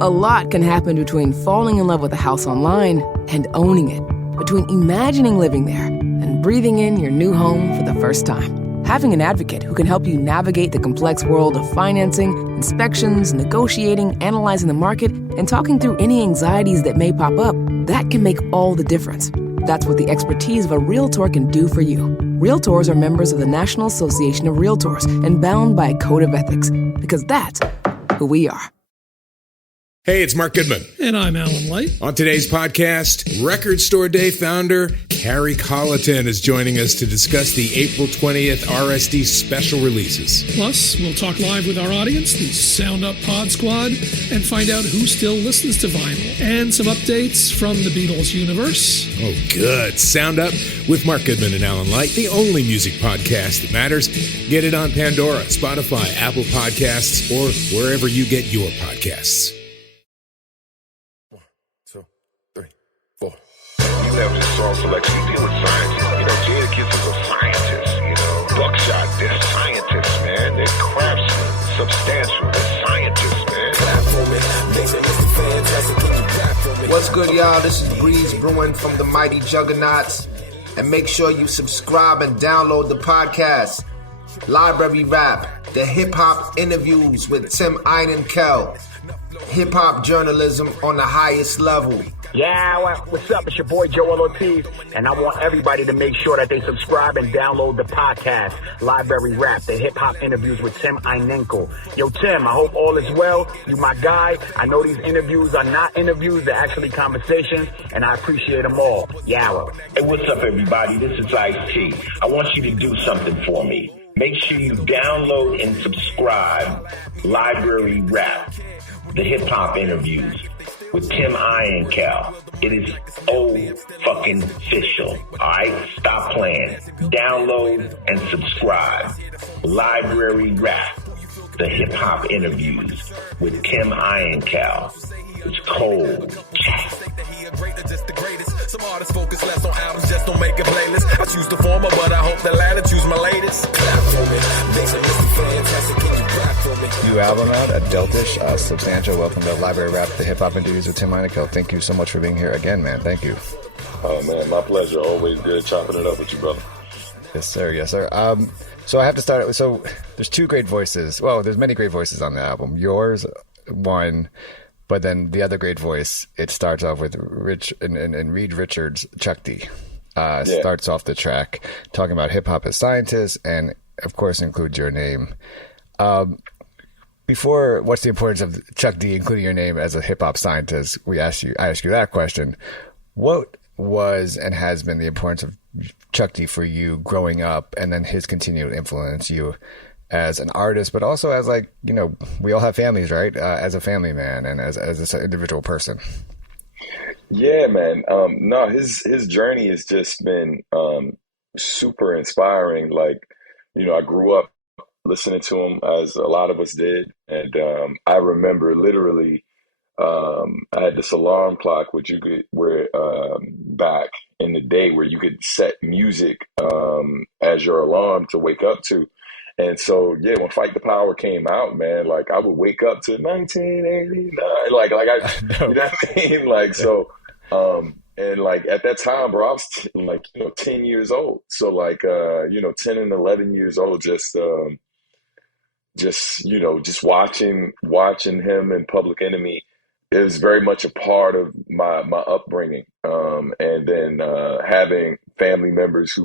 A lot can happen between falling in love with a house online and owning it, between imagining living there and breathing in your new home for the first time. Having an advocate who can help you navigate the complex world of financing, inspections, negotiating, analyzing the market, and talking through any anxieties that may pop up, that can make all the difference. That's what the expertise of a Realtor can do for you. Realtors are members of the National Association of Realtors and bound by a code of ethics, because that's who we are. Hey, it's Mark Goodman. And I'm Alan Light. On today's podcast, Record Store Day founder Carrie Colliton is joining us to discuss the April 20th RSD special releases. Plus, we'll talk live with our audience, the Sound Up Pod Squad, and find out who still listens to vinyl. And some updates from the Beatles universe. Oh, good. Sound Up with Mark Goodman and Alan Light, the only music podcast that matters. Get it on Pandora, Spotify, Apple Podcasts, or wherever you get your podcasts. Have this song selection, you deal with scientists. You know, Jada Kiss is a scientist, you know. Buckshot, they're scientists, man. They're craftsmen, substantial, they're scientists, man. Clap for me, makes it Mr. Fantastic, can you clap for me? What's good, y'all? This is Breeze Brewing from the Mighty Juggernauts. And make sure you subscribe and download the podcast, Library Rap, the hip-hop interviews with Tim Einenkel. Hip-hop journalism on the highest level. Yeah, what's up? It's your boy Joel Ortiz, and I want everybody to make sure that they subscribe and download the podcast, Library Rap, the hip-hop interviews with Tim Einenkel. Yo, Tim, I hope all is well. You my guy. I know these interviews are not interviews, they're actually conversations, and I appreciate them all. Yawa. Hey, what's up, everybody? This is Ice-T. I want you to do something for me. Make sure you download and subscribe Library Rap, the hip-hop interviews with Tim Einenkel. It is fucking official. Alright? Stop playing. Download and subscribe. Library Rap, the hip hop interviews with Tim Einenkel. It's cold. Some artists focus less on albums, just don't make a playlist. I choose the former, but I hope the latter choose my latest. Clap for me. Makes it Mr. Fantastic. Can you clap for me? New album out, Adultish, Substantial. Welcome to Library Rap, the hip hop interviews with Tim Einenkel. Thank you so much for being here again, man. Thank you. Oh man, my pleasure. Always good chopping it up with you, brother. Yes, sir. Yes, sir. So I have to start. So there's two great voices. Well, there's many great voices on the album. Yours, one. But then the other great voice, it starts off with Reed Richards, Chuck D. Starts off the track talking about hip hop as scientists, and of course includes your name. Before, what's the importance of Chuck D including your name as a hip hop scientist? I ask you that question. What was and has been the importance of Chuck D for you growing up, and then his continued influence you as an artist, but also as, like, you know, we all have families, right? As a family man and as an individual person. Yeah, man. No, his journey has just been super inspiring. Like, you know, I grew up listening to him, as a lot of us did, and I remember literally I had this alarm clock back in the day where you could set music as your alarm to wake up to. And so, yeah, when Fight the Power came out, man, like I would wake up to 1989, like I, you know what I mean? Like, so, and like at that time, bro, I was 10 years old. So like, 10 and 11 years old, just watching him in Public Enemy. It was very much a part of my upbringing. And then having family members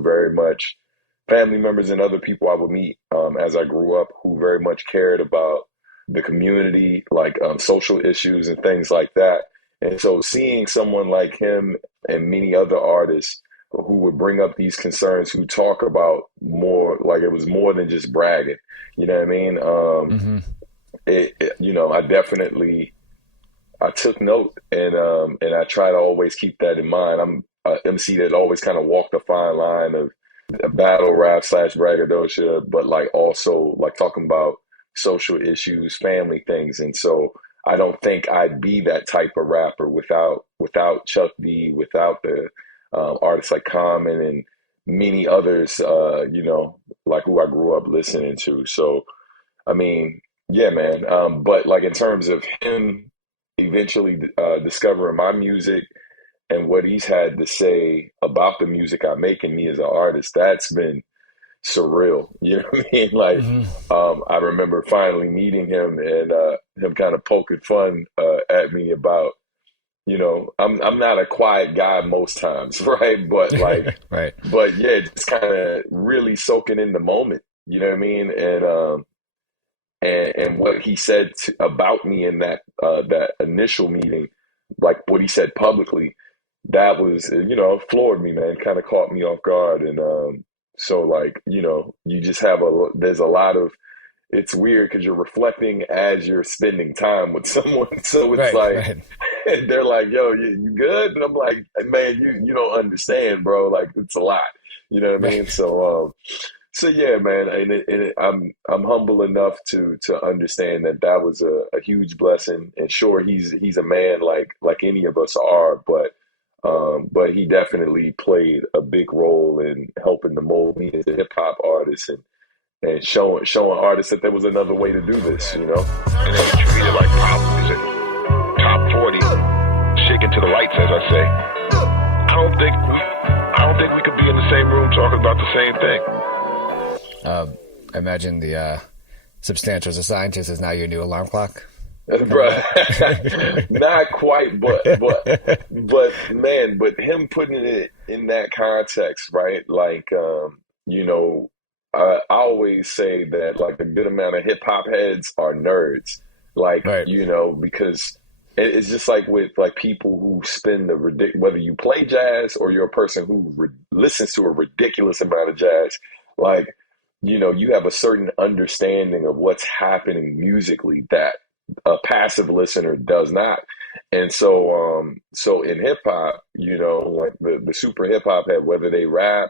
and other people I would meet as I grew up who very much cared about the community, like social issues and things like that. And so seeing someone like him and many other artists who would bring up these concerns, who talk about more, like it was more than just bragging, you know what I mean? I took note, and I try to always keep that in mind. I'm an MC that always kind of walked the fine line of battle rap / braggadocio, but like also like talking about social issues, family things. And so I don't think I'd be that type of rapper without Chuck D, without the artists like Common and many others, like who I grew up listening to. So, I mean, yeah, man. But like in terms of him eventually discovering my music and what he's had to say about the music I make and me as an artist, that's been surreal. You know what I mean? Like, I remember finally meeting him and him kind of poking fun at me about, you know, I'm not a quiet guy most times, right? But like, right. But yeah, just kind of really soaking in the moment. You know what I mean? And what he said about me in that initial meeting, like what he said publicly, that was, you know, floored me, man. Kind of caught me off guard, and so like, you know, you just have there's a lot of, it's weird because you're reflecting as you're spending time with someone, so it's like they're like, "Yo, you good?" And I'm like, "Man, you don't understand, bro. Like, it's a lot." You know what I mean? So yeah, man, and I'm humble enough to understand that was a huge blessing. And sure, he's a man like any of us are, but he definitely played a big role in helping to mold me as a hip hop artist and showing artists that there was another way to do this, you know. And then we treat it like pop music, top 40, shaking to the lights, as I say. I don't think we could be in the same room talking about the same thing. Imagine the Substantial as a Scientist is now your new alarm clock. Bruh, not quite, but man, but him putting it in that context, right? Like, you know, I always say that like a good amount of hip hop heads are nerds, like, you know, because it's just like with like people who spend whether you play jazz or you're a person who listens to a ridiculous amount of jazz, like, you know, you have a certain understanding of what's happening musically that a passive listener does not. And so in hip hop, you know, like the super hip hop head, whether they rap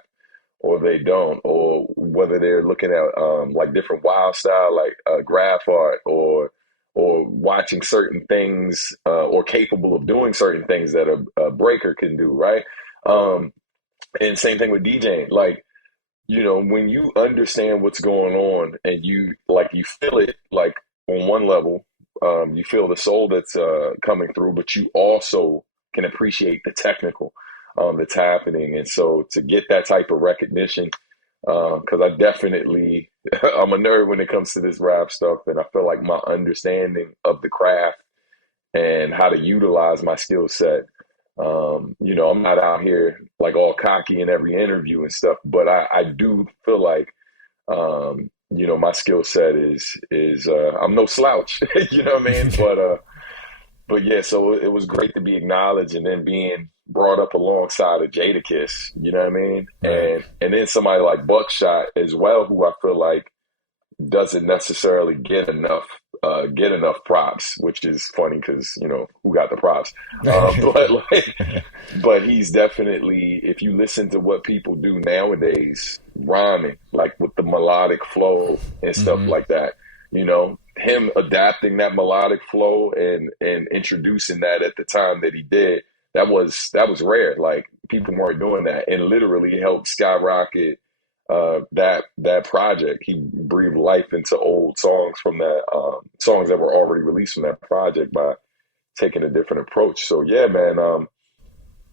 or they don't, or whether they're looking at like different wild style, like graph art, or watching certain things, or capable of doing certain things that a breaker can do, right? And same thing with DJing, like, you know, when you understand what's going on and you feel it, like on one level, you feel the soul that's coming through, but you also can appreciate the technical that's happening. And so to get that type of recognition, because I'm a nerd when it comes to this rap stuff, and I feel like my understanding of the craft and how to utilize my skill set, you know, I'm not out here like all cocky in every interview and stuff, but I do feel like, you know, my skill set is I'm no slouch, you know what I mean? But yeah, so it was great to be acknowledged and then being brought up alongside of Jadakiss, you know what I mean? And then somebody like Buckshot as well, who I feel like doesn't necessarily get enough props, which is funny because, you know, who got the props? But he's definitely, if you listen to what people do nowadays, rhyming, like with the melodic flow and stuff like that, you know, him adapting that melodic flow and introducing that at the time that he did, that was rare. Like, people weren't doing that, and literally helped skyrocket that project. He breathed life into old songs from that, songs that were already released from that project by taking a different approach. So yeah, man,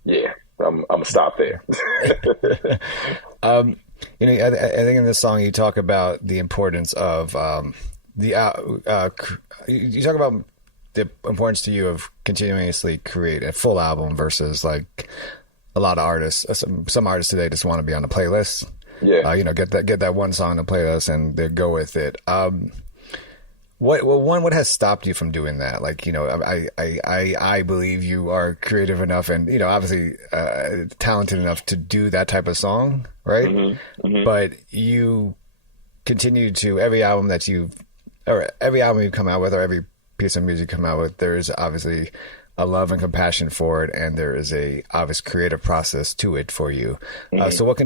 yeah, I'm gonna stop there. You know, I think in this song you talk about the importance of you talk about the importance to you of continuously create a full album versus like a lot of artists. Some artists today just want to be on a playlist. Yeah, you know, get that one song on the playlist and they go with it. What has stopped you from doing that? Like, you know, I believe you are creative enough and, you know, obviously talented enough to do that type of song, right? But you continue to every album you come out with, or every piece of music you come out with, there is obviously a love and compassion for it, and there is a obvious creative process to it for you. So what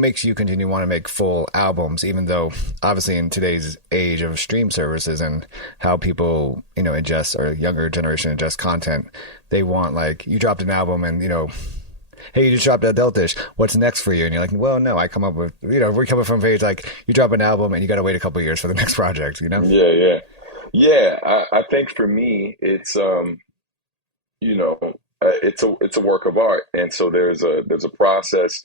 makes you continue want to make full albums, even though obviously in today's age of stream services and how people, you know, ingest, or younger generation ingest content, they want, like, you dropped an album and, you know, hey, you just dropped Adultish, what's next for you? And you're like, well, no, I come up with, you know, we're coming from page, like, you drop an album and you got to wait a couple of years for the next project, you know? Yeah, I think for me, it's you know, it's a work of art, and so there's a process.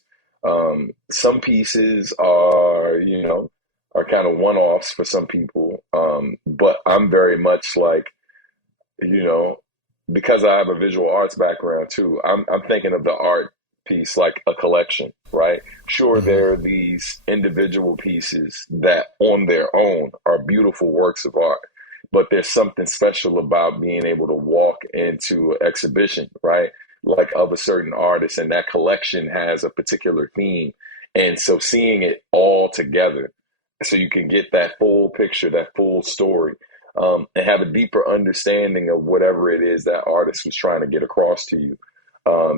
Some pieces are, are kind of one-offs for some people, but I'm very much like, you know, because I have a visual arts background too, I'm thinking of the art piece like a collection, right? Sure, Hmm. there are these individual pieces that on their own are beautiful works of art, but there's something special about being able to walk into an exhibition, right? Like of a certain artist, and that collection has a particular theme. And so seeing it all together so you can get that full picture, that full story, and have a deeper understanding of whatever it is that artist was trying to get across to you.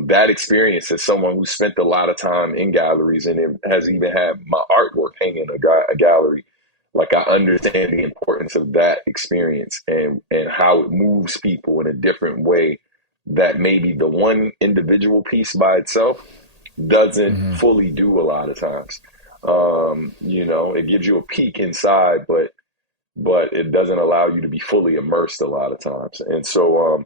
That experience as someone who spent a lot of time in galleries and it has even had my artwork hanging in a gallery, like I understand the importance of that experience and how it moves people in a different way that maybe the one individual piece by itself doesn't Hmm. fully do a lot of times. It gives you a peek inside, but it doesn't allow you to be fully immersed a lot of times. And so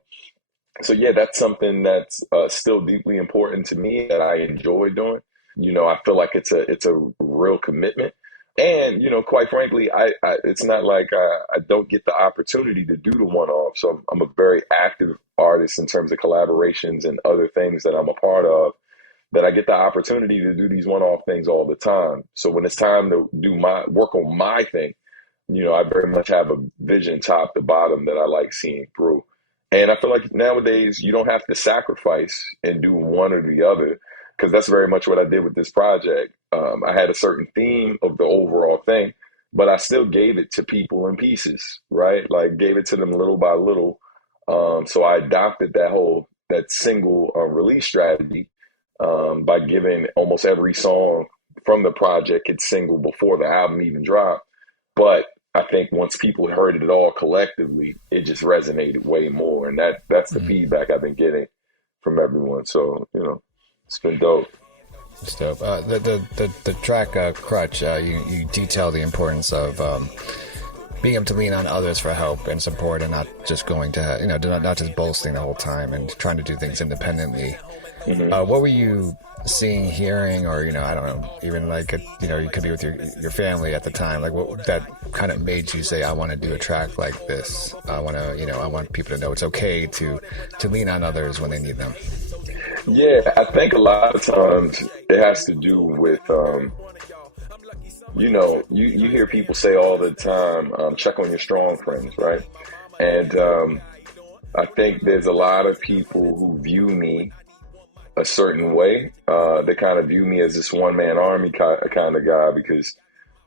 yeah, that's something that's still deeply important to me that I enjoy doing. I feel like it's a real commitment. And quite frankly, I it's not like I don't get the opportunity to do the one-off. So I'm a very active artist in terms of collaborations and other things that I'm a part of. That I get the opportunity to do these one-off things all the time. So when it's time to do my work on my thing, I very much have a vision top to bottom that I like seeing through. And I feel like nowadays you don't have to sacrifice and do one or the other, because that's very much what I did with this project. I had a certain theme of the overall thing, but I still gave it to people in pieces, right? Like gave it to them little by little. So I adopted that single release strategy by giving almost every song from the project its single before the album even dropped. But I think once people heard it all collectively, it just resonated way more, and that's the Hmm. feedback I've been getting from everyone. So it's been dope. It's dope. The track Crutch, you detail the importance of being able to lean on others for help and support, and not just going to not just boasting the whole time and trying to do things independently. What were you seeing, hearing, or I don't know, even like you could be with your family at the time, like what that kind of made you say, I want to do a track like this. I want to I want people to know it's okay to lean on others when they need them. Yeah, I think a lot of times it has to do with you hear people say all the time, check on your strong friends, right? And I think there's a lot of people who view me a certain way. They kind of view me as this one man army kind of guy because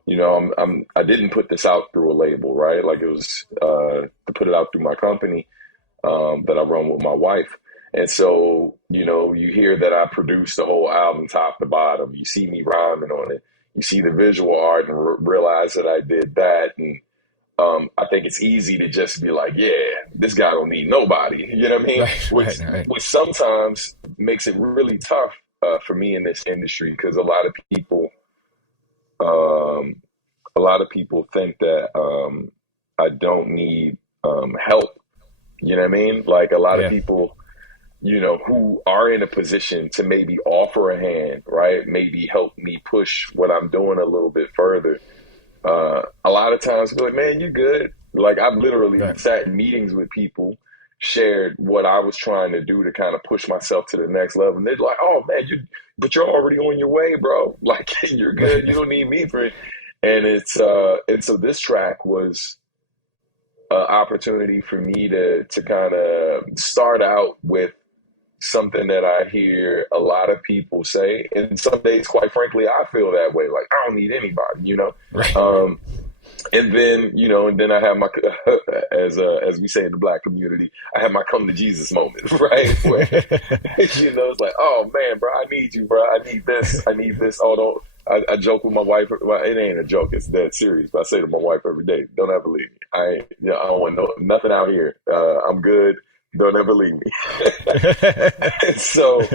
I didn't put this out through a label, right? Like it was to put it out through my company that I run with my wife. And so, you hear that I produced the whole album top to bottom. You see me rhyming on it. You see the visual art and realize that I did that. And I think it's easy to just be like, yeah, this guy don't need nobody. You know what I mean? Right, Which, right. which sometimes makes it really tough for me in this industry because um, a lot of people think that I don't need help. You know what I mean? Like a lot of Yeah. people, who are in a position to maybe offer a hand, right? Maybe help me push what I'm doing a little bit further. A lot of times be like, man, you good. Like I've literally Right. sat in meetings with people, shared what I was trying to do to kind of push myself to the next level. And they're like, oh man, but you're already on your way, bro. Like you're good. You Right. don't need me for it. And so this track was an opportunity for me to kind of start out with something that I hear a lot of people say. And some days, quite frankly, I feel that way. Like I don't need anybody. Right. Um, and then I have my, as we say in the Black community, I have my come to Jesus moment, right? Where, it's like, oh man, bro, I need you, bro. I need this. Oh, don't. I joke with my wife. Well, it ain't a joke. It's dead serious. But I say to my wife every day, don't ever leave me. I don't want nothing out here. I'm good. Don't ever leave me. And so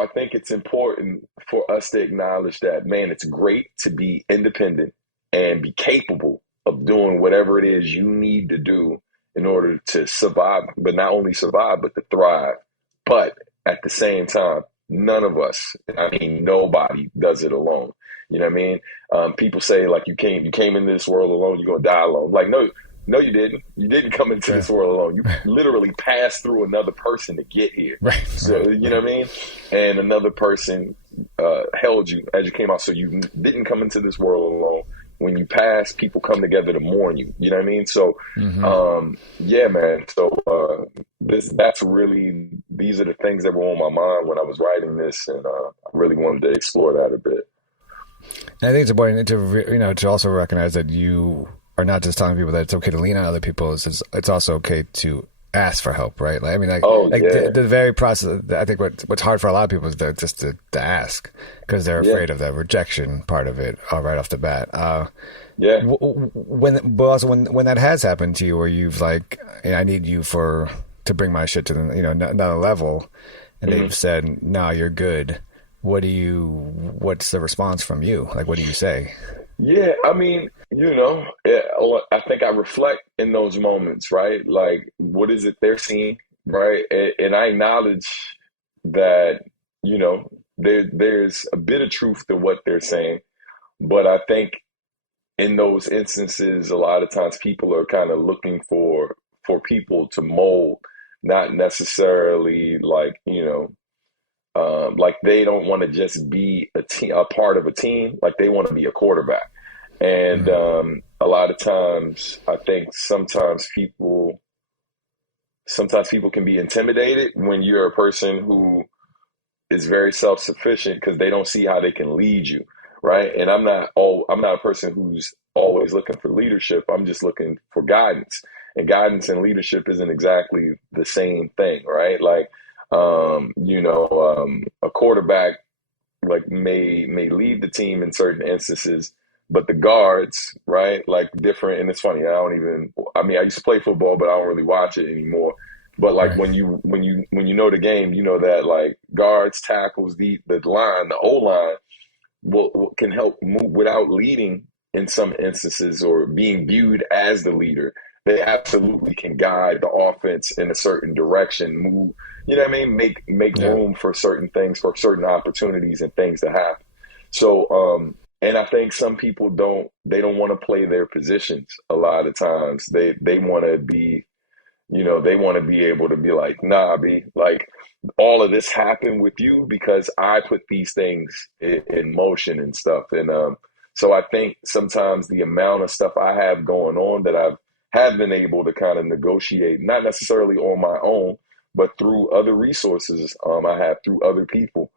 I think it's important for us to acknowledge that, man, it's great to be independent and be capable of doing whatever it is you need to do in order to survive, but not only survive, but to thrive. But at the same time, none of us, I mean, nobody does it alone. You know what I mean? People say like you came into this world alone, you're gonna die alone. Like, no, you didn't. You didn't come into this world alone. You literally passed through another person to get here. Right. So, you know what I mean? And another person held you as you came out. So you didn't come into this world alone. When you pass, people come together to mourn you. You know what I mean? So, yeah, man. So that's really, these are the things that were on my mind when I was writing this, and I really wanted to explore that a bit. And I think it's important to to also recognize that you are not just telling people that it's okay to lean on other people. It's also okay to ask for help, right? Like, I mean, the very process. I think what's hard for a lot of people is just to ask, because they're afraid of the rejection part of it right off the bat. But also when that has happened to you, where you've like, I need you to bring my shit to another level, and they've said, no, you're good. What's the response from you? Like, what do you say? Yeah, I mean, I think I reflect in those moments, right? Like, what is it they're seeing, right? And I acknowledge that, there's a bit of truth to what they're saying. But I think in those instances, a lot of times people are kind of looking for people to mold, not necessarily like, like they don't want to just be a part of a team. Like they want to be a quarterback. And a lot of times, I think sometimes people can be intimidated when you're a person who is very self-sufficient, because they don't see how they can lead you, right? And I'm not a person who's always looking for leadership. I'm just looking for guidance. And guidance and leadership isn't exactly the same thing, right? Like, a quarterback like may lead the team in certain instances, but the guards, right, like different. And it's funny, I used to play football, but I don't really watch it anymore. But like when you know the game, you know that like guards, tackles, the line, the O-line can help move without leading in some instances or being viewed as the leader. They absolutely can guide the offense in a certain direction, move, you know what I mean? Make room for certain things, for certain opportunities and things to happen. So, and I think some people don't want to play their positions a lot of times. They want to be, they want to be able to be like, nah, B, like all of this happened with you because I put these things in motion and stuff. And so I think sometimes the amount of stuff I have going on that I have been able to kind of negotiate, not necessarily on my own, but through other resources I have through other people.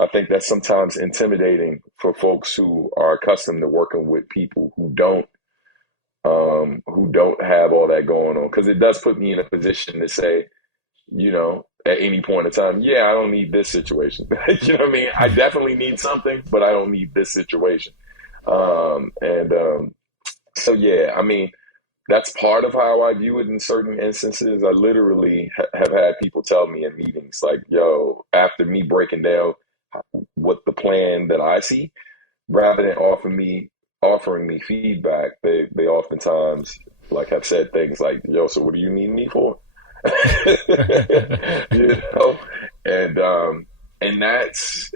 I think that's sometimes intimidating for folks who are accustomed to working with people who don't have all that going on. Because it does put me in a position to say, at any point in time, I don't need this situation. You know what I mean? I definitely need something, but I don't need this situation. So yeah, I mean, that's part of how I view it in certain instances. I literally have had people tell me in meetings like, yo, after me breaking down what the plan that I see, rather than offering me feedback, they oftentimes like have said things like, yo, so what do you need me for? And that's,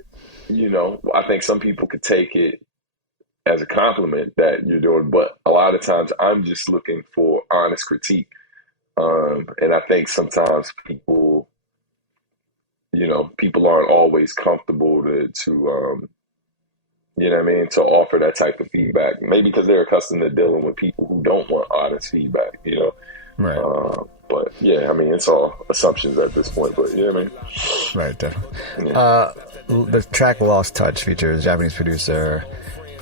I think some people could take it as a compliment that you're doing, but a lot of times I'm just looking for honest critique. And I think sometimes people aren't always comfortable to to offer that type of feedback. Maybe because they're accustomed to dealing with people who don't want honest feedback, Right. But yeah, I mean, it's all assumptions at this point, but yeah, I mean. Right, definitely. Yeah. The track Lost Touch features Japanese producer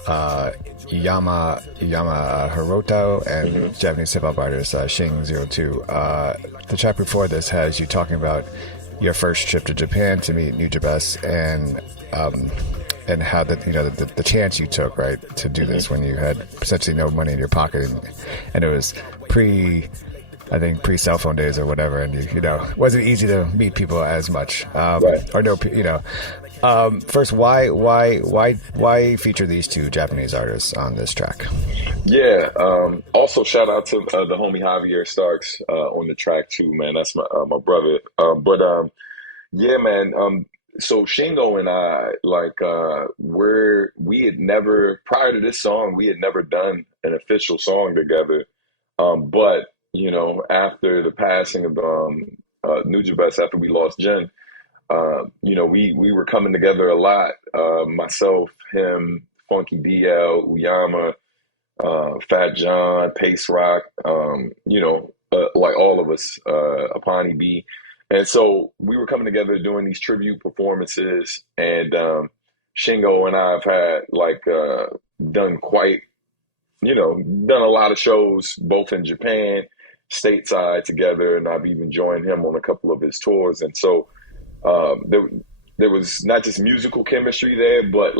Yama Hiroto and Japanese hip-hop artist Shing02. The track before this has you talking about your first trip to Japan to meet Nujabes and how the chance you took, right, to do this when you had essentially no money in your pocket, and it was pre I think pre-cell phone days or whatever, and it wasn't easy to meet people as much, Right. or no, First, why feature these two Japanese artists on this track? Yeah. Also, shout out to the homie Javier Starks on the track too, man. That's my brother. Yeah, man. So Shingo and I, like, we had never, prior to this song, we had never done an official song together. But after the passing of Nujabes, after we lost Jen, we were coming together a lot. Myself, him, Funky DL, Uyama, Fat John, Pace Rock, like all of us, Apani B. And so we were coming together doing these tribute performances, and Shingo and I have had done done a lot of shows both in Japan, stateside together, and I've even joined him on a couple of his tours. And so there was not just musical chemistry there, but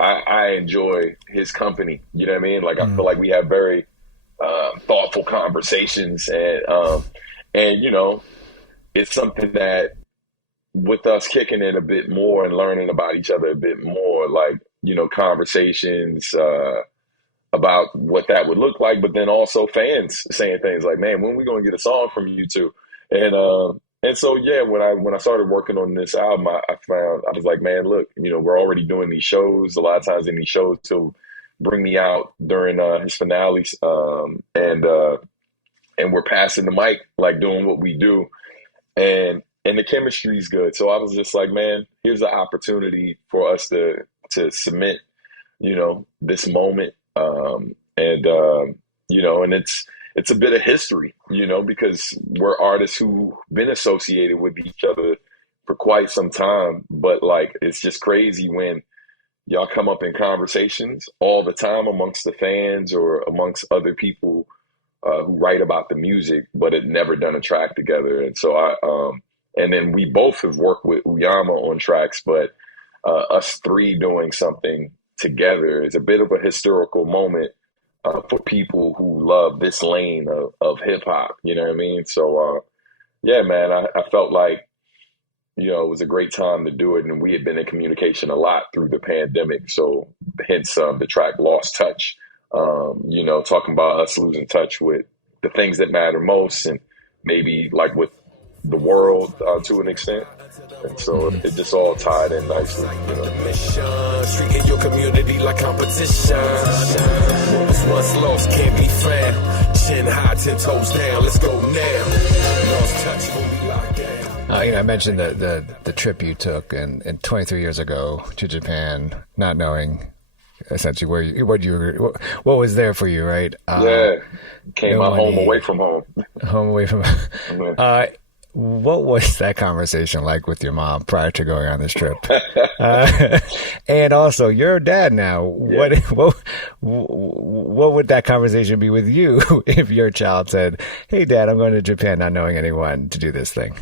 I enjoy his company. You know what I mean? Like, I feel like we have very thoughtful conversations, and it's something that, with us kicking it a bit more and learning about each other a bit more, conversations about what that would look like, but then also fans saying things like, "Man, when are we going to get a song from you two?" And so, yeah, when I started working on this album, I was like, man, look, we're already doing these shows. A lot of times in these shows, to bring me out during his finales, and we're passing the mic, like doing what we do, and the chemistry is good. So I was just like, man, here's an opportunity for us to submit, this moment, and it's a bit of history, because we're artists who've been associated with each other for quite some time. But it's just crazy when y'all come up in conversations all the time amongst the fans or amongst other people who write about the music, but had never done a track together. And so and then we both have worked with Uyama on tracks, but us three doing something together is a bit of a historical moment for people who love this lane of hip hop. You know what I mean? So, yeah, man, I felt like, it was a great time to do it. And we had been in communication a lot through the pandemic. So hence the track Lost Touch, talking about us losing touch with the things that matter most, and maybe with the world to an extent. And so it just all tied in nicely. Treating your community like competition. What was once lost can't be found. Chin high, 10 toes down. Let's go now. Lost touch, only locked down. I mentioned the trip you took and 23 years ago to Japan, not knowing essentially what was there for you, right? Came out home away from home. Home away from home. What was that conversation like with your mom prior to going on this trip? And also, you're a dad now. Yeah. What would that conversation be with you if your child said, "Hey, Dad, I'm going to Japan, not knowing anyone, to do this thing"?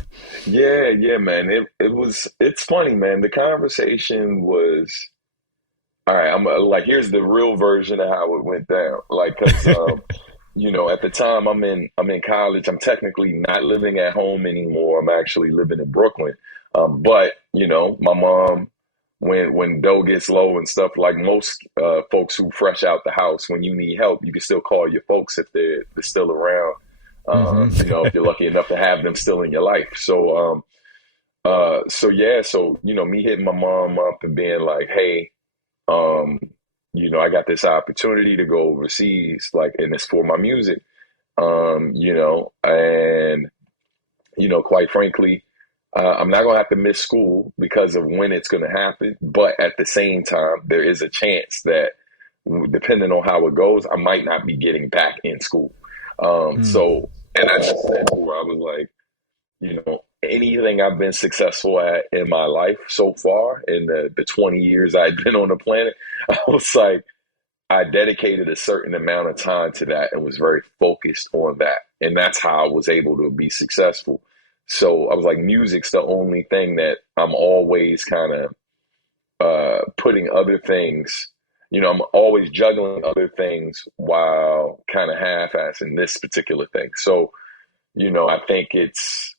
Yeah, man. It's funny, man. The conversation was, all right, I'm here's the real version of how it went down. Cause, at the time I'm in college. I'm technically not living at home anymore. I'm actually living in Brooklyn. But my mom, when dough gets low and stuff, like most folks who fresh out the house, when you need help, you can still call your folks if they're still around. If you're lucky enough to have them still in your life. So me hitting my mom up and being like, hey, I got this opportunity to go overseas, and it's for my music, quite frankly, I'm not going to have to miss school because of when it's going to happen. But at the same time, there is a chance that, depending on how it goes, I might not be getting back in school. So, and I just said to her, I was like, anything I've been successful at in my life so far, in the 20 years I'd been on the planet, I was like, I dedicated a certain amount of time to that and was very focused on that. And that's how I was able to be successful. So I was like, music's the only thing that I'm always kind of putting other things, I'm always juggling other things while kind of half-assing this particular thing. So, I think, it's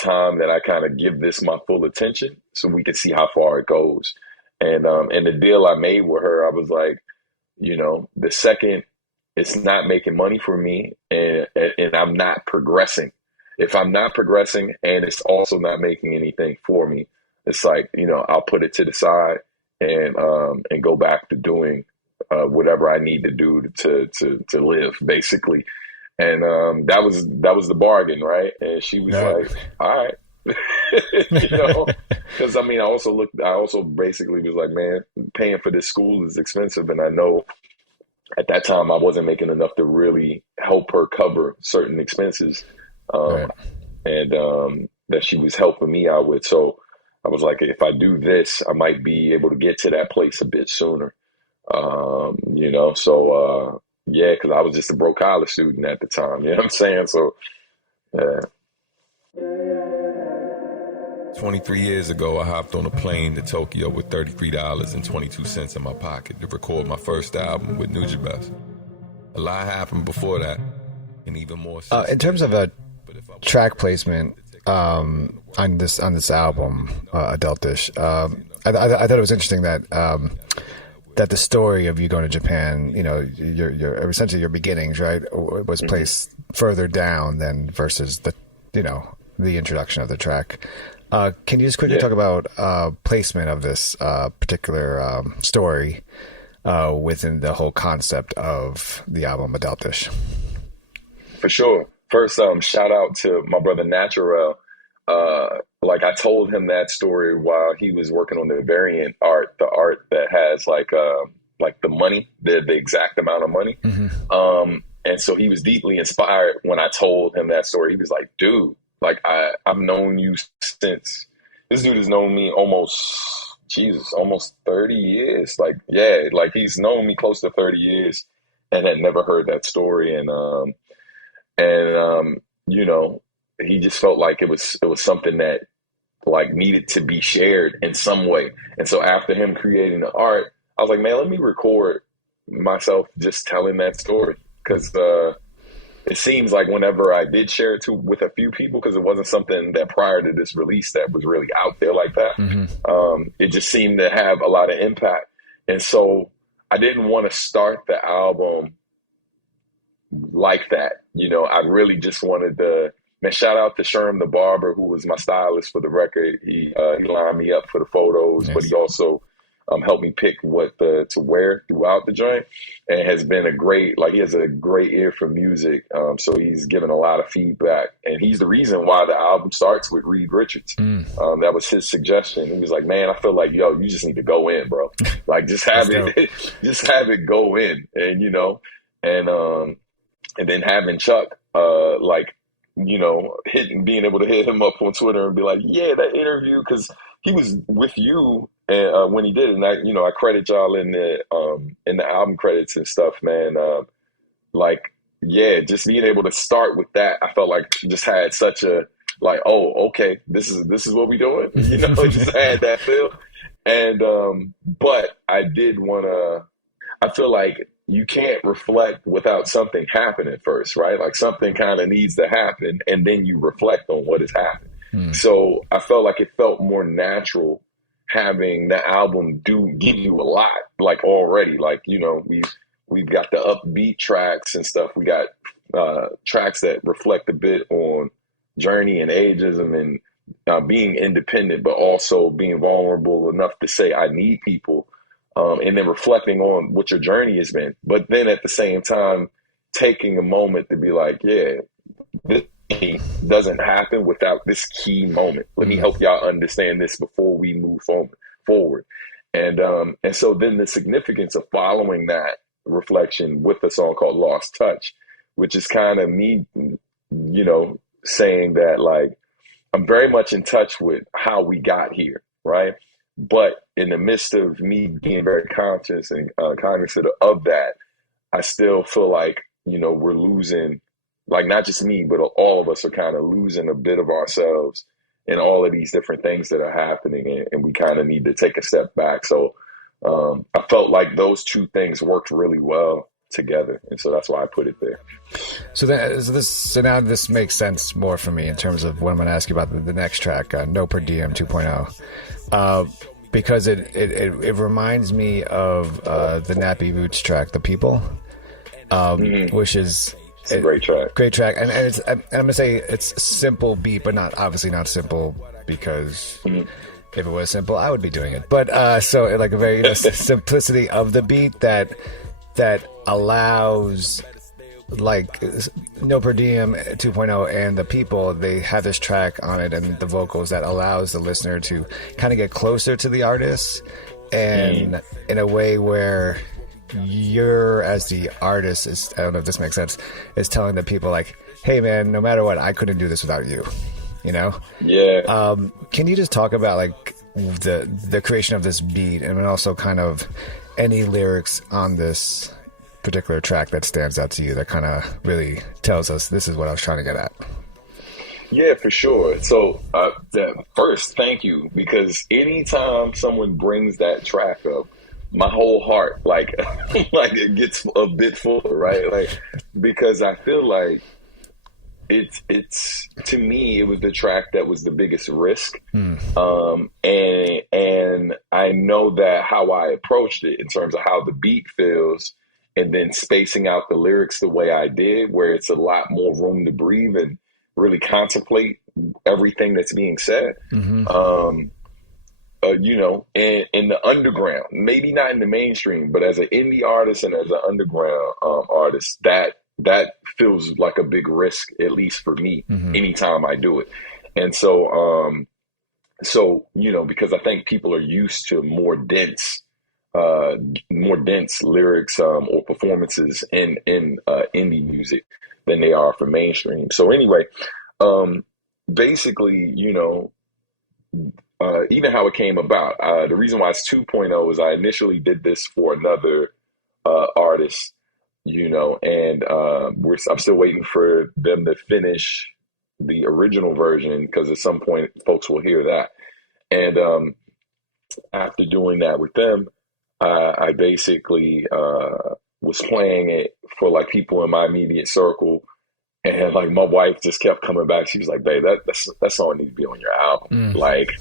time that I kind of give this my full attention so we can see how far it goes. And the deal I made with her, I was like, the second it's not making money for me and I'm not progressing. If I'm not progressing and it's also not making anything for me, it's like, I'll put it to the side and go back to doing whatever I need to do to live, basically. And that was the bargain, right? And she was like, all right. Because I also basically was like, man, paying for this school is expensive. And I know at that time I wasn't making enough to really help her cover certain expenses and that she was helping me out with. So I was like, if I do this, I might be able to get to that place a bit sooner. Yeah, because I was just a broke college student at the time. You know what I'm saying? So, yeah. 23 years ago, I hopped on a plane to Tokyo with $33.22 in my pocket to record my first album with Nujabes. A lot happened before that, and even more. In terms of a track placement on this album, Adultish, I thought it was interesting that the story of you going to Japan, your essentially your beginnings, right, was placed further down than versus the introduction of the track. Can you just quickly talk about placement of this particular story within the whole concept of the album Adultish? For sure. First, shout out to my brother Naturel. Like I told him that story while he was working on the variant art, the art that has like the money, the exact amount of money. Mm-hmm. And so he was deeply inspired when I told him that story. He was like, dude, like I've known you since, this dude has known me almost 30 years. Like, yeah, like he's known me close to 30 years and had never heard that story. And he just felt like it was something that like needed to be shared in some way. And so after him creating the art, I was like, man, let me record myself just telling that story. Because it seems like whenever I did share it with a few people, because it wasn't something that prior to this release that was really out there like that, it just seemed to have a lot of impact. And so I didn't want to start the album like that. I really just wanted to, man, shout out to Sherm the barber, who was my stylist for the record. He lined me up for the photos, nice. But he also helped me pick what to wear throughout the joint, and has been he has a great ear for music. So he's given a lot of feedback, and he's the reason why the album starts with Reed Richards. That was his suggestion. He was like, man, I feel like, you just need to go in, bro. Like just have it go in. And, and then having Chuck, being able to hit him up on Twitter and be like, yeah, that interview, because he was with you when he did it. And I credit y'all in the album credits and stuff, man. Just being able to start with that, I felt like just had such a like, oh, okay, this is what we doing. Just had that feel. And but I did I feel like you can't reflect without something happening first, right? Like something kind of needs to happen, and then you reflect on what has happened. So I felt like it felt more natural having the album give you a lot, like already. Like, we've got the upbeat tracks and stuff. We got tracks that reflect a bit on journey and ageism and being independent, but also being vulnerable enough to say, I need people. And then reflecting on what your journey has been. But then at the same time, taking a moment to be like, yeah, this doesn't happen without this key moment. Let me help y'all understand this before we move forward. And so then the significance of following that reflection with a song called Lost Touch, which is kind of me, saying that like, I'm very much in touch with how we got here, right? But in the midst of me being very conscious and cognizant of that, I still feel like, we're losing, like not just me, but all of us are kind of losing a bit of ourselves in all of these different things that are happening. And we kind of need to take a step back. So I felt like those two things worked really well together, and so that's why I put it there. So now this makes sense more for me in terms of what I'm going to ask you about the next track, No Per Diem 2.0, because it reminds me of the Nappy Roots track, The People, which is a great track. Great track, and I'm going to say it's a simple beat, but obviously not simple because. If it was simple, I would be doing it. But so like a very simplicity of the beat that allows, like, No Per Diem 2.0 and The People, they have this track on it and the vocals that allows the listener to kind of get closer to the artist, and in a way where you're, as the artist, I don't know if this makes sense, is telling the people like, hey man, no matter what, I couldn't do this without you. You know? Yeah. Can you just talk about like the creation of this beat, and then also kind of any lyrics on this particular track that stands out to you that kind of really tells us this is what I was trying to get at? Yeah, for sure. So first, thank you, because anytime someone brings that track up, my whole heart like it gets a bit fuller, right? Like, because I feel like it's to me, it was the track that was the biggest risk. And I know that how I approached it in terms of how the beat feels, and then spacing out the lyrics the way I did, where it's a lot more room to breathe and really contemplate everything that's being said. You know, and in the underground, maybe not in the mainstream, but as an indie artist and as an underground artist, that feels like a big risk, at least for me, anytime I do it. And so, you know, because I think people are used to more dense lyrics or performances in indie music than they are for mainstream. So anyway, basically, you know, even how it came about, the reason why it's 2.0 is I initially did this for another artist, you know, and I'm still waiting for them to finish the original version, because at some point folks will hear that. And after doing that with them, I basically was playing it for like people in my immediate circle, and like my wife just kept coming back. She was like, "Babe, that song needs to be on your album." Like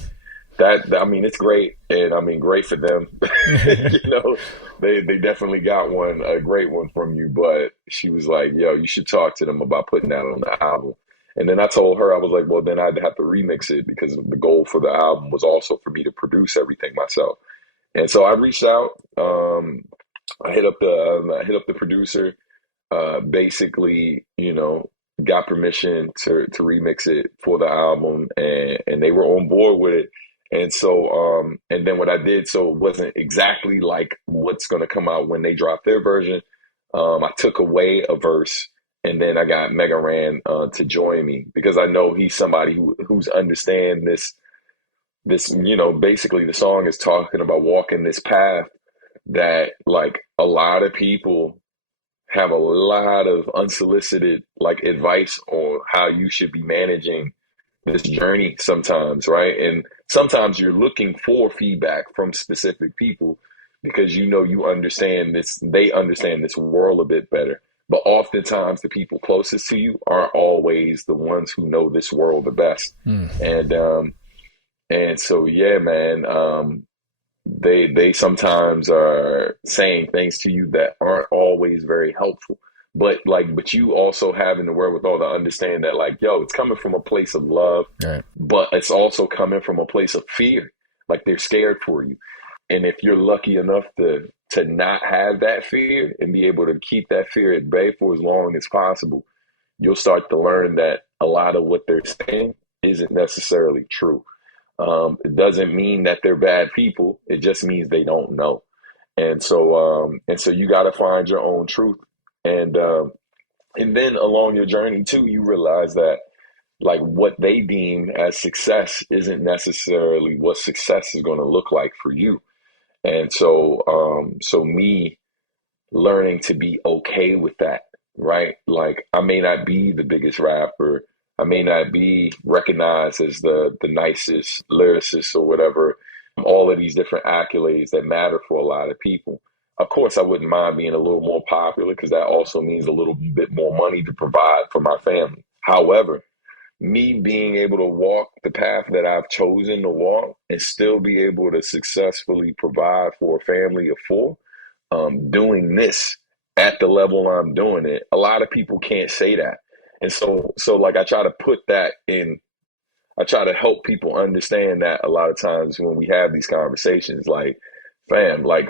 that. I mean, it's great, and I mean, great for them. You know, they definitely got a great one from you. But she was like, "Yo, you should talk to them about putting that on the album." And then I told her, I was like, "Well, then I'd have to remix it, because the goal for the album was also for me to produce everything myself." And so I reached out. I hit up the producer. Basically, you know, got permission to remix it for the album, and they were on board with it. And so, and then what I did, so it wasn't exactly like what's going to come out when they drop their version. I took away a verse, and then I got Mega Ran to join me, because I know he's somebody who's understand this, you know, basically the song is talking about walking this path that like a lot of people have a lot of unsolicited like advice on how you should be managing this journey sometimes, right? And sometimes you're looking for feedback from specific people because you know you understand this, they understand this world a bit better. But oftentimes the people closest to you aren't always the ones who know this world the best. And so yeah, man, they sometimes are saying things to you that aren't always very helpful. But you also having the wherewithal to understand that, like, yo, it's coming from a place of love, right, but it's also coming from a place of fear. Like, they're scared for you. And if you're lucky enough to not have that fear and be able to keep that fear at bay for as long as possible, you'll start to learn that a lot of what they're saying isn't necessarily true. It doesn't mean that they're bad people. It just means they don't know. And so you got to find your own truth. And then along your journey too, you realize that like what they deem as success isn't necessarily what success is going to look like for you. And so me learning to be okay with that, right? Like, I may not be the biggest rapper, I may not be recognized as the nicest lyricist or whatever, all of these different accolades that matter for a lot of people. Of course, I wouldn't mind being a little more popular because that also means a little bit more money to provide for my family. However, me being able to walk the path that I've chosen to walk and still be able to successfully provide for a family of four, doing this at the level I'm doing it, a lot of people can't say that. And so like I try to put that in, I try to help people understand that a lot of times when we have these conversations, like, fam, like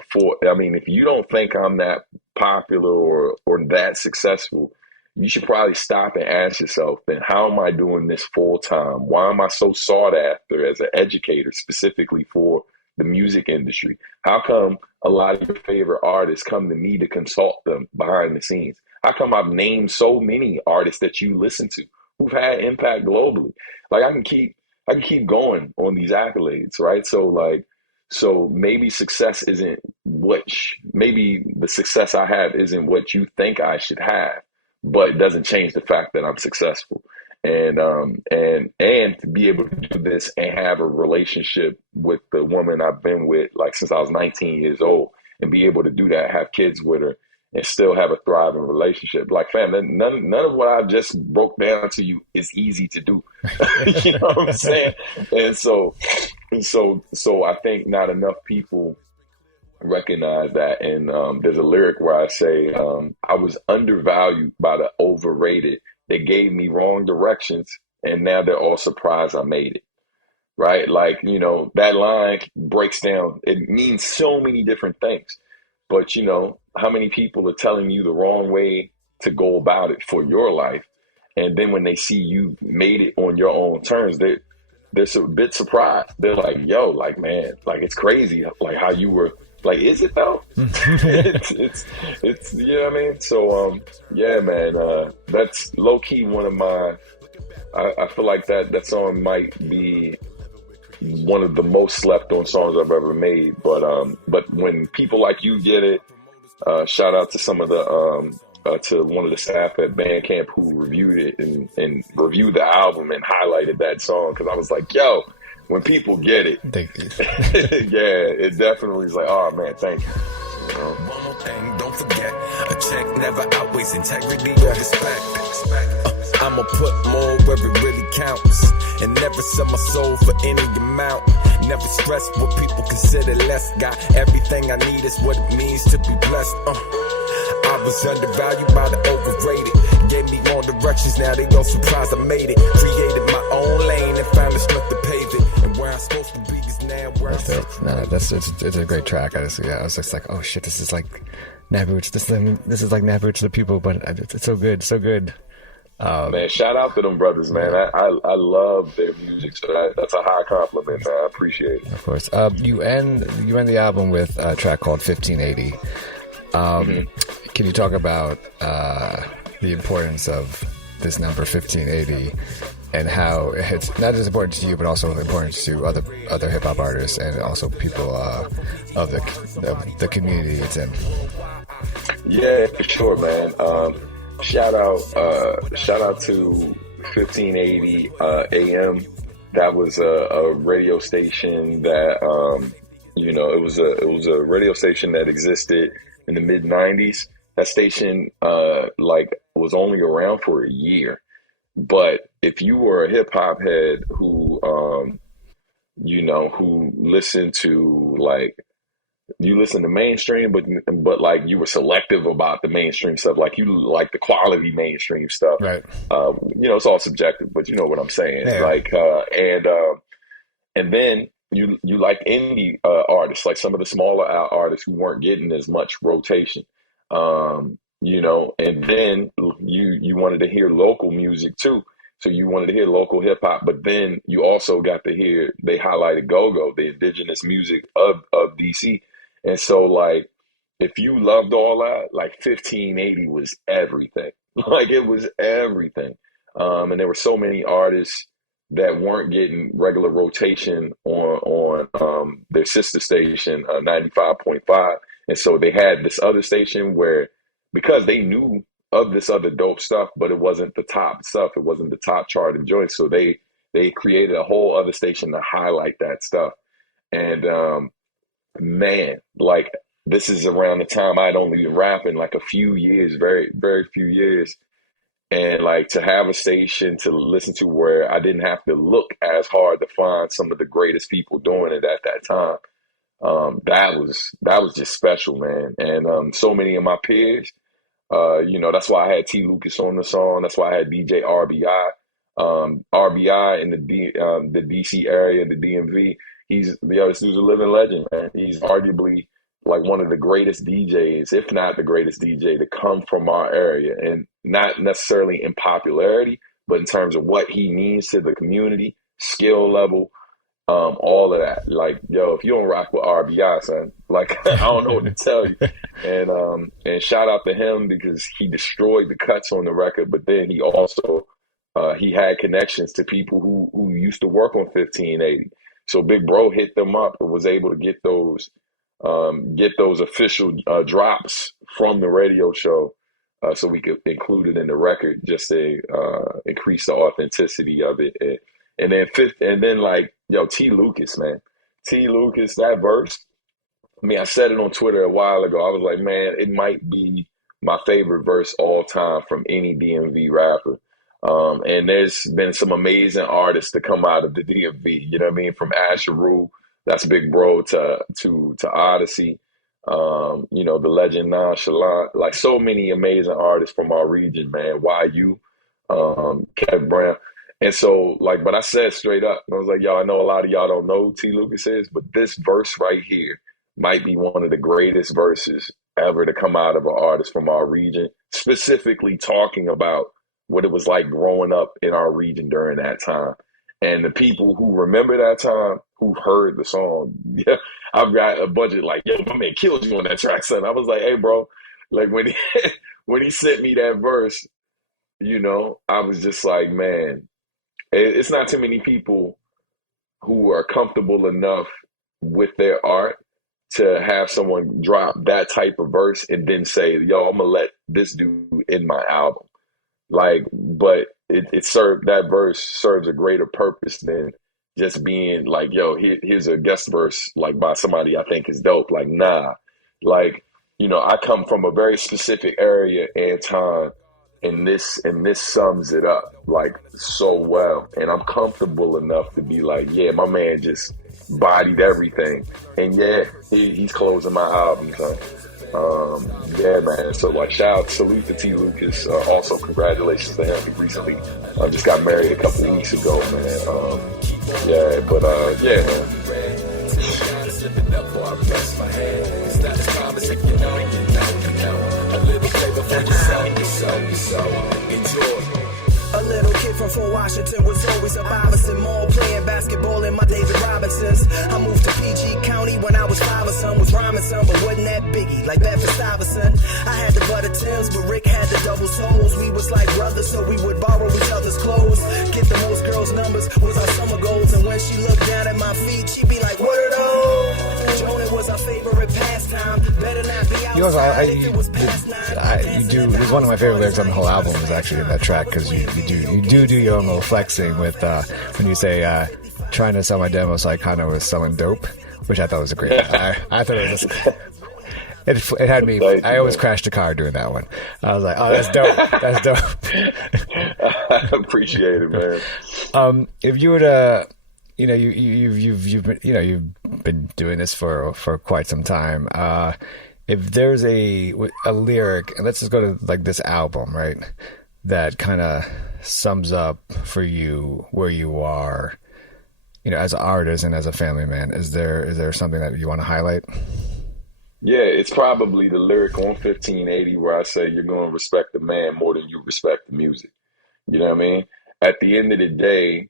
I mean, if you don't think I'm that popular or that successful, you should probably stop and ask yourself, then how am I doing this full time? Why am I so sought after as an educator, specifically for the music industry? How come a lot of your favorite artists come to me to consult them behind the scenes? How come I've named so many artists that you listen to who've had impact globally? Like I can keep going on these accolades, right? So maybe success isn't maybe the success I have isn't what you think I should have, but it doesn't change the fact that I'm successful. And to be able to do this and have a relationship with the woman I've been with like since I was 19 years old, and be able to do that, have kids with her, and still have a thriving relationship. Like, fam, none of what I just broke down to you is easy to do. You know what I'm saying? And so I think not enough people recognize that. And there's a lyric where I say, I was undervalued by the overrated. They gave me wrong directions, and now they're all surprised I made it. Right? Like, you know, that line breaks down. It means so many different things. But, you know, how many people are telling you the wrong way to go about it for your life? And then when they see you made it on your own terms, they're a bit surprised. They're like, yo, like, man, like, it's crazy. Like how you were, like, is it though? it's, you know what I mean? So, yeah, man, that's low key one of my, I feel like that song might be one of the most slept on songs I've ever made. But when people like you get it, shout out to some of the to one of the staff at Bandcamp who reviewed it and reviewed the album and highlighted that song, because I was like, yo, when people get it, yeah, it definitely is like, oh man, thank you. You know? One more thing, don't forget, a check never outweighs integrity or respect. I'ma put more where it really counts, and never sell my soul for any amount. Never stress what people consider less. Got everything I need, is what it means to be blessed. I was undervalued by the overrated. Gave me wrong directions, now they all surprised I made it. Created my own lane and found the strength to pave it. And where I'm supposed to be is now where I'm supposed to be. It's a great track. I was just like, oh shit, this is like Nabooch. This is like Nabooch to the people, but it's so good, so good. Man, shout out to them brothers, man. I love their music, so that's a high compliment, man. I appreciate it. Of course. You end the album with a track called 1580. Can you talk about the importance of this number 1580 and how it's not just important to you, but also important to other hip hop artists and also people of the community it's in? Yeah, for sure, man. Shout out to 1580 AM. That was a radio station that you know, it was a radio station that existed in the mid 90s. That station was only around for a year, but if you were a hip hop head who listened to you listen to mainstream, but like you were selective about the mainstream stuff, like you like the quality mainstream stuff. Right. It's all subjective, but you know what I'm saying. Yeah. And then you like indie artists, like some of the smaller artists who weren't getting as much rotation. And then you wanted to hear local music too. So you wanted to hear local hip hop, but then you also got to hear, they highlighted go-go, the indigenous music of DC. And so like, if you loved all that, like 1580 was everything. Like it was everything. And there were so many artists that weren't getting regular rotation on their sister station, 95.5. And so they had this other station where, because they knew of this other dope stuff, but it wasn't the top stuff. It wasn't the top charting joint. So they created a whole other station to highlight that stuff. And man, like this is around the time I'd only been rapping like a few years, very, very few years. And like to have a station to listen to where I didn't have to look as hard to find some of the greatest people doing it at that time. That was just special, man. And so many of my peers, that's why I had T Lucas on the song. That's why I had DJ RBI. RBI in the DC area, the DMV. This dude's a living legend, man. He's arguably like one of the greatest DJs, if not the greatest DJ to come from our area, and not necessarily in popularity, but in terms of what he means to the community, skill level, all of that. Like, yo, if you don't rock with RBI, son, like I don't know what to tell you. And shout out to him because he destroyed the cuts on the record, but then he also he had connections to people who used to work on 1580. So Big Bro hit them up and was able to get those official drops from the radio show, so we could include it in the record just to increase the authenticity of it. And then like, yo, T Lucas, man. T Lucas, that verse. I mean, I said it on Twitter a while ago. I was like, man, it might be my favorite verse all time from any DMV rapper. And there's been some amazing artists to come out of the DMV, you know what I mean? From Asheru, that's Big Bro, to Odyssey, the legend Nonchalant, like so many amazing artists from our region, man. YU, Kev Brown. And so, like, but I said straight up, I was like, y'all, I know a lot of y'all don't know who T Lucas is, but this verse right here might be one of the greatest verses ever to come out of an artist from our region, specifically talking about what it was like growing up in our region during that time. And the people who remember that time, who heard the song, yeah, I've got a bunch of like, yo, my man killed you on that track, son. I was like, hey, bro, like when he sent me that verse, I was just like, man, it's not too many people who are comfortable enough with their art to have someone drop that type of verse and then say, yo, I'm gonna let this dude in my album. Like, but that verse serves a greater purpose than just being like, yo, here's a guest verse like by somebody I think is dope. Like, nah, like, I come from a very specific area and time, and this sums it up like so well. And I'm comfortable enough to be like, yeah, my man just bodied everything. And yeah, he's closing my album, son. Yeah, man. So like, salute to T Lucas. Also, congratulations to him. He recently just got married a couple of weeks ago, man. Yeah, but yeah, man. A little kid from Fort Washington was always a Iverson Mall playing basketball in my David Robinsons. I moved to PG County when I was 5 or son, was rhyming some, but wasn't that biggie like Bedford Stuyvesant. I had the butter Tims, but Rick had the double soles. We was like brothers, so we would borrow each other's clothes. Get the most girls' numbers was our summer goals, and when she looked down at my feet, she'd be like, what are those? Joning was our favorite pastime. Better not be outside if it was past 9. You do. It's one of my favorite lyrics on the whole album is actually in that track because you do your own little flexing with when you say trying to sell my demo so I kind of was selling dope, which I thought was a great. I thought it was. It had me. I always crashed a car doing that one. I was like, oh, that's dope. That's dope. I appreciate it, man. If you were to, you've been doing this for quite some time. If there's a lyric, and let's just go to like this album, right, that kind of sums up for you where you are, as an artist and as a family man, is there something that you want to highlight? Yeah, it's probably the lyric on 1580 where I say you're going to respect the man more than you respect the music. You know what I mean? At the end of the day,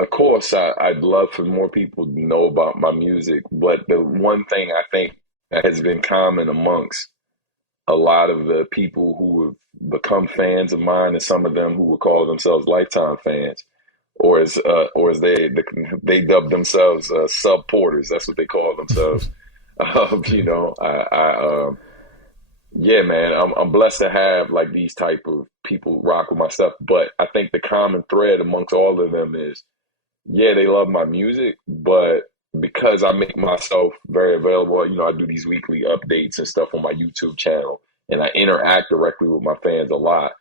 of course, I'd love for more people to know about my music, but the one thing I think that has been common amongst a lot of the people who have become fans of mine, and some of them who would call themselves lifetime fans, or as they dub themselves sub porters. That's what they call themselves. Yeah, man, I'm blessed to have like these type of people rock with my stuff. But I think the common thread amongst all of them is, yeah, they love my music, but because I make myself very available, you know, I do these weekly updates and stuff on my YouTube channel, and I interact directly with my fans a lot.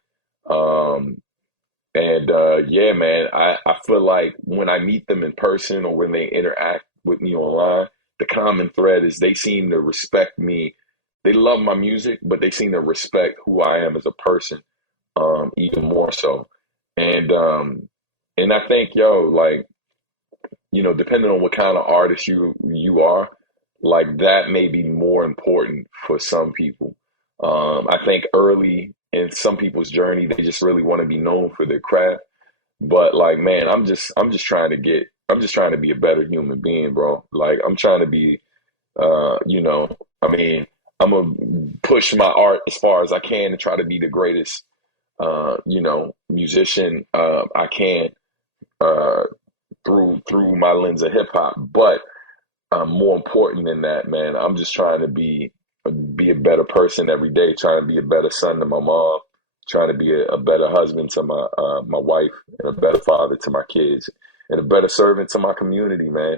Yeah, man, I feel like when I meet them in person or when they interact with me online, the common thread is they seem to respect me. They love my music, but they seem to respect who I am as a person, even more so. And I think, like, you know, depending on what kind of artist you are, like that may be more important for some people. I think early in some people's journey, they just really want to be known for their craft. But like, man, I'm just trying to be a better human being, bro. Like, I'm trying to be, you know, I mean, I'm gonna push my art as far as I can and try to be the greatest, you know, musician I can through my lens of hip hop. But more important than that, man, I'm just trying to be a better person every day, trying to be a better son to my mom, trying to be a better husband to my wife, and a better father to my kids, and a better servant to my community, man.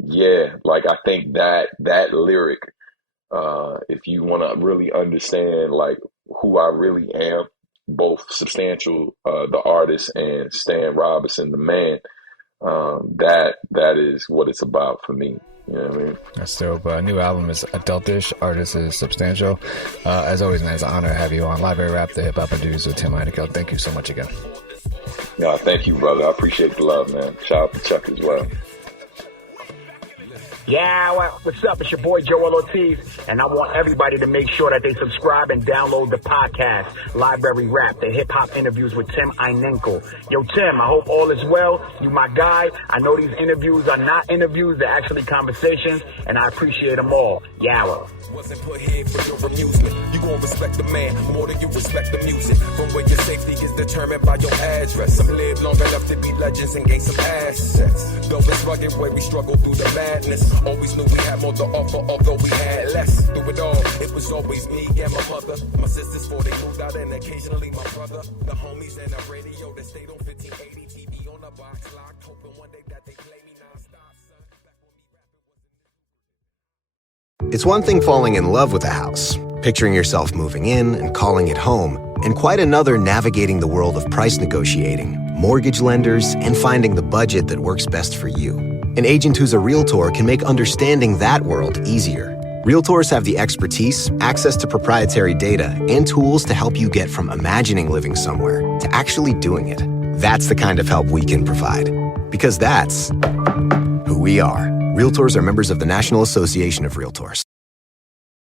Yeah, like I think that lyric, if you want to really understand like who I really am, both Substantial, the artist, and Stan Robinson, the man, that is what it's about for me. You know what I mean? That's dope. New album is Adultish. Artist is Substantial. As always, man, it's an honor to have you on Library Rap, the Hip Hop Interviews with Tim Heinecke. Thank you so much again. Yeah, thank you, brother. I appreciate the love, man. Shout out to Chuck as well. Yeah, what's up? It's your boy Joel Ortiz, and I want everybody to make sure that they subscribe and download the podcast, Library Rap, the hip-hop interviews with Tim Heinecke. Yo, Tim, I hope all is well. You my guy. I know these interviews are not interviews, they're actually conversations, and I appreciate them all. Yawa. Wasn't put here for your amusement. You gon' respect the man more than you respect the music. From where your safety is determined by your address. Some live long enough to be legends and gain some assets. Though it's rugged where we struggle through the madness. Always knew we had more to offer, although we had less. Through it all, it was always me and my mother. My sisters before they moved out, and occasionally my brother. The homies and the radio that stayed on 1580 TV on the box locked, hoping one day that they play me non-stop. It's one thing falling in love with a house, picturing yourself moving in and calling it home, and quite another navigating the world of price negotiating, mortgage lenders, and finding the budget that works best for you. An agent who's a Realtor can make understanding that world easier. Realtors have the expertise, access to proprietary data, and tools to help you get from imagining living somewhere to actually doing it. That's the kind of help we can provide. Because that's who we are. Realtors are members of the National Association of Realtors.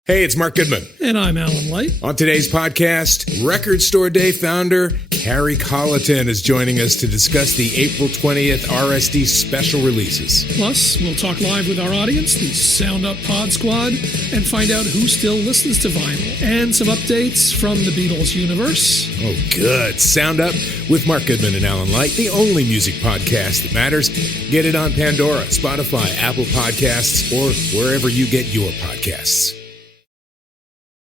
Hey, it's Mark Goodman. And I'm Alan Light. On today's podcast, Record Store Day founder Carrie Colliton is joining us to discuss the April 20th RSD special releases. Plus, we'll talk live with our audience, the Sound Up Pod Squad, and find out who still listens to vinyl. And some updates from the Beatles universe. Oh, good. Sound Up with Mark Goodman and Alan Light, the only music podcast that matters. Get it on Pandora, Spotify, Apple Podcasts, or wherever you get your podcasts.